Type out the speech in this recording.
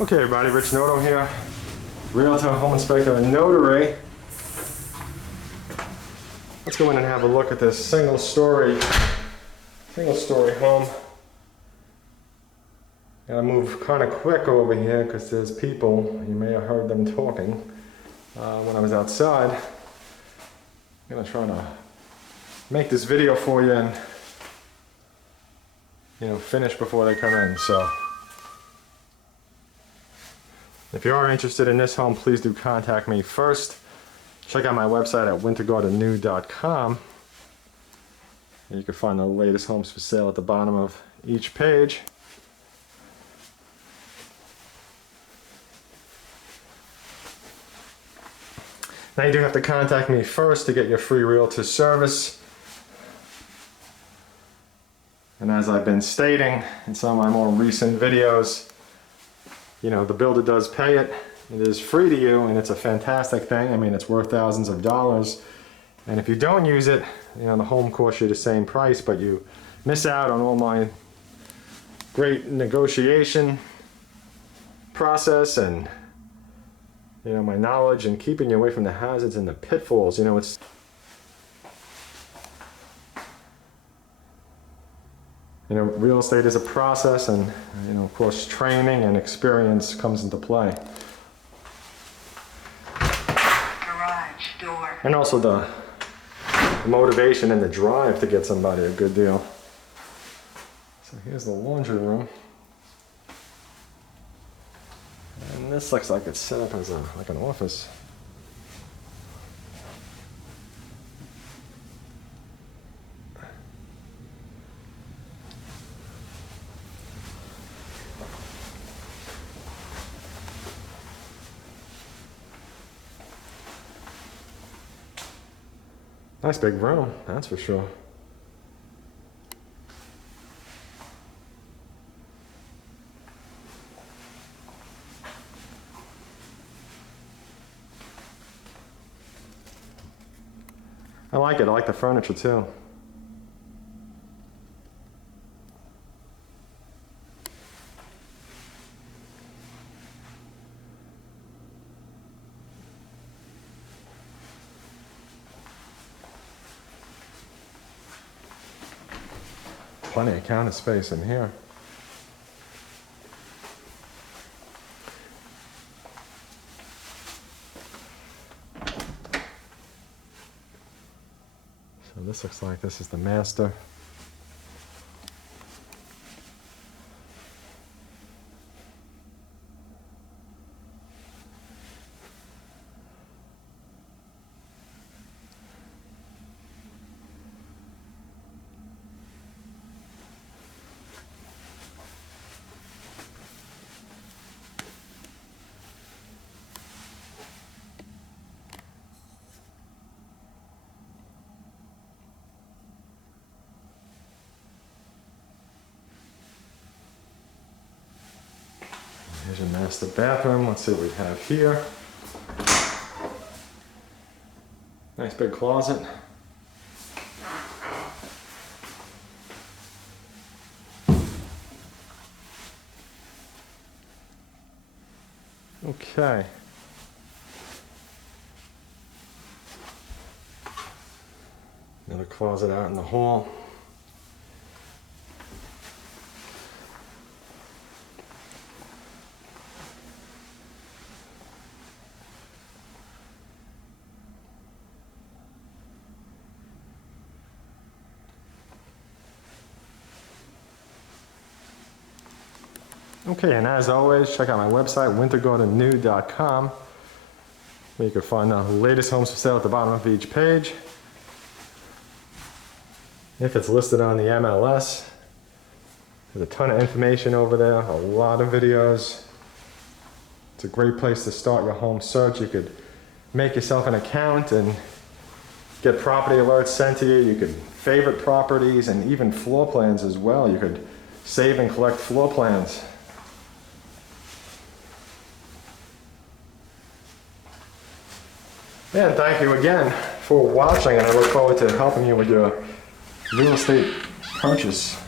Okay everybody, Rich Noto here, Realtor, Home Inspector, and Notary. Let's go in and have a look at this single story home. Gotta move kind of quick over here because there's people. You may have heard them talking when I was outside. I'm gonna try to make this video for you and finish before they come in. So if you are interested in this home, please do contact me first. Check out my website at wintergardennew.com. You can find the latest homes for sale at the bottom of each page. Now you do have to contact me first to get your free realtor service. And as I've been stating in some of my more recent videos, the builder does pay it. It is free to you, and it's a fantastic thing. I mean, it's worth thousands of dollars. And if you don't use it, the home costs you the same price, but you miss out on all my great negotiation process and my knowledge and keeping you away from the hazards and the pitfalls. It's real estate is a process, and of course training and experience comes into play. Garage door. And also the motivation and the drive to get somebody a good deal. So here's the laundry room. And this looks like it's set up as like an office. Nice big room, that's for sure. I like it. I like the furniture too. Plenty of counter space in here. So this looks like this is the master. Here's your master bathroom. Let's see what we have here. Nice big closet. Okay. Another closet out in the hall. Okay, and as always, check out my website, wintergardennew.com, where you can find the latest homes for sale at the bottom of each page. If it's listed on the MLS, there's a ton of information over there, a lot of videos. It's a great place to start your home search. You could make yourself an account and get property alerts sent to you. You could favorite properties and even floor plans as well. You could save and collect floor plans. And thank you again for watching, and I look forward to helping you with your real estate purchase.